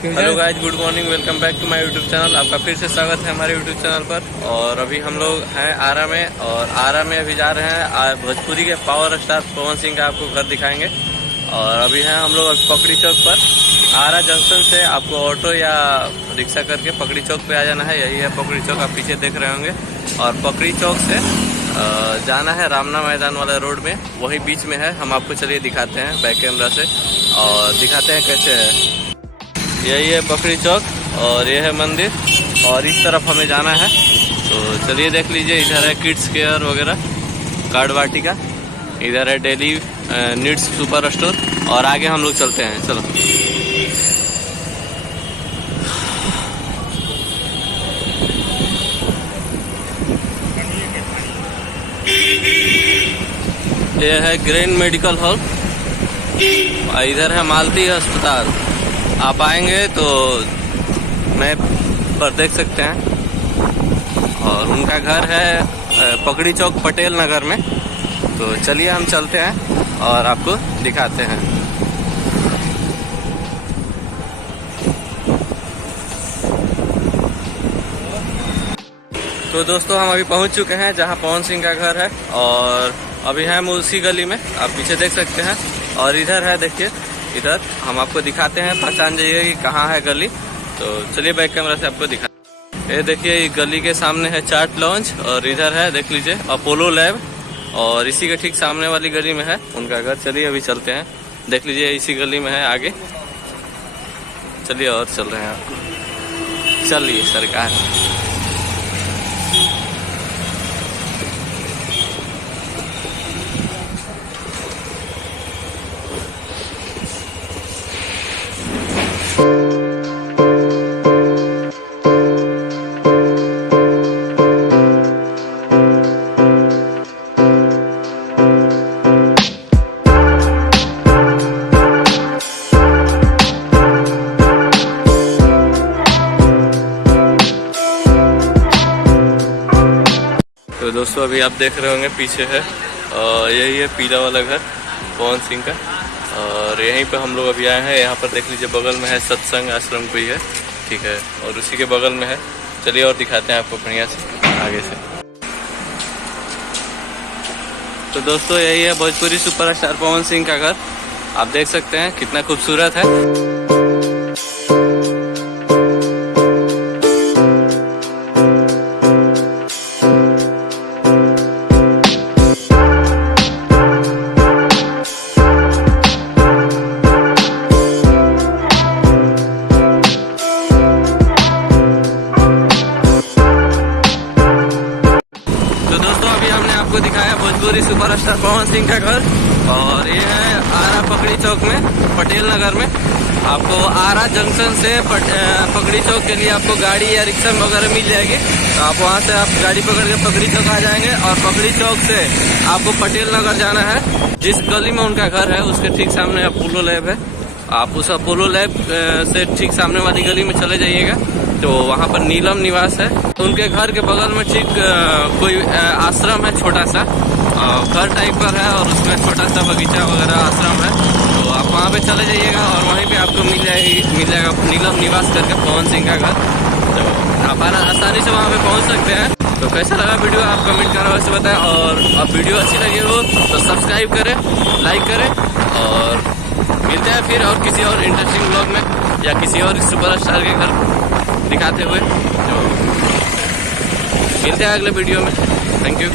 Hello guys, good morning, welcome back to my YouTube channel. आपका फिर से स्वागत है हमारे यूट्यूब चैनल पर। और अभी हम लोग हैं आरा में, और आरा में अभी जा रहे हैं भोजपुरी के पावर स्टार पवन सिंह का आपको घर दिखाएंगे। और अभी हैं हम लोग पकड़ी चौक पर। आरा जंक्शन से आपको ऑटो या रिक्शा करके पकड़ी चौक पे आ जाना है। यही है पकड़ी चौक, आप पीछे देख रहे होंगे। और पकड़ी चौक से जाना है रामना मैदान वाला रोड में, वही बीच में है। हम आपको चलिए दिखाते हैं बैक कैमरा से और दिखाते हैं कैसे है। यही है पकड़ी चौक और ये है मंदिर, और इस तरफ हमें जाना है। तो चलिए देख लीजिए, इधर है किड्स केयर वगैरह, कार्ड वाटिका, इधर है डेली नीड्स सुपर स्टोर, और आगे हम लोग चलते हैं। चलो ये है ग्रेन मेडिकल हॉल, और इधर है मालती अस्पताल। आप आएंगे तो मैप पर देख सकते हैं। और उनका घर है पकड़ी चौक पटेल नगर में। तो चलिए हम चलते हैं और आपको दिखाते हैं। तो दोस्तों, हम अभी पहुंच चुके हैं जहां पवन सिंह का घर है, और अभी हैं उसी गली में, आप पीछे देख सकते हैं। और इधर है, देखिए इधर हम आपको दिखाते हैं, पहचान जाइए कि कहाँ है गली। तो चलिए बैक कैमरा से आपको दिखा। ये देखिए, गली के सामने है चाट लॉन्च, और इधर है देख लीजिए अपोलो लैब, और इसी के ठीक सामने वाली गली में है उनका घर। चलिए अभी चलते हैं, देख लीजिए इसी गली में है आगे। चलिए और चल रहे हैं आपको, चलिए सरकार। तो दोस्तों, अभी आप देख रहे होंगे पीछे है, यही है पीला वाला घर पवन सिंह का। और यहीं पे हम लोग अभी आए हैं। यहाँ पर देख लीजिए बगल में है सत्संग आश्रम कोई है, ठीक है, और उसी के बगल में है। चलिए और दिखाते हैं आपको बढ़िया से आगे से। तो दोस्तों, यही है भोजपुरी सुपरस्टार पवन सिंह का घर। आप देख सकते हैं कितना खूबसूरत है। आपको दिखाया भोजपुरी सुपरस्टार पवन सिंह का घर, और ये है आरा पकड़ी चौक में, पटेल नगर में। आपको आरा जंक्शन से पकड़ी चौक के लिए आपको गाड़ी या रिक्शा वगैरह मिल जाएगी। तो आप वहां से आप गाड़ी पकड़ के पकड़ी चौक आ जाएंगे, और पकड़ी चौक से आपको पटेल नगर जाना है। जिस गली में उनका घर है उसके ठीक सामने अपोलो लैब है। आप उस अपोलो लैब से ठीक सामने वाली गली में चले जाइएगा, तो वहाँ पर नीलम निवास है। उनके घर के बगल में ठीक कोई आश्रम है, छोटा सा घर टाइप पर है, और उसमें छोटा सा बगीचा वगैरह आश्रम है। तो आप वहाँ पे चले जाइएगा, और वहीं पे आपको मिल जाएगा नीलम निवास करके पवन सिंह का घर। तो आप आसानी से वहाँ पे पहुँच सकते हैं। तो कैसा लगा वीडियो आप कमेंट करना वैसे बताएं, और अब वीडियो अच्छी लगी हो तो सब्सक्राइब करें, लाइक करें, और मिलते हैं फिर और किसी और इंटरेस्टिंग ब्लॉग में या किसी और सुपरस्टार के घर दिखाते हुए। तो मिलते हैं अगले वीडियो में। Thank you.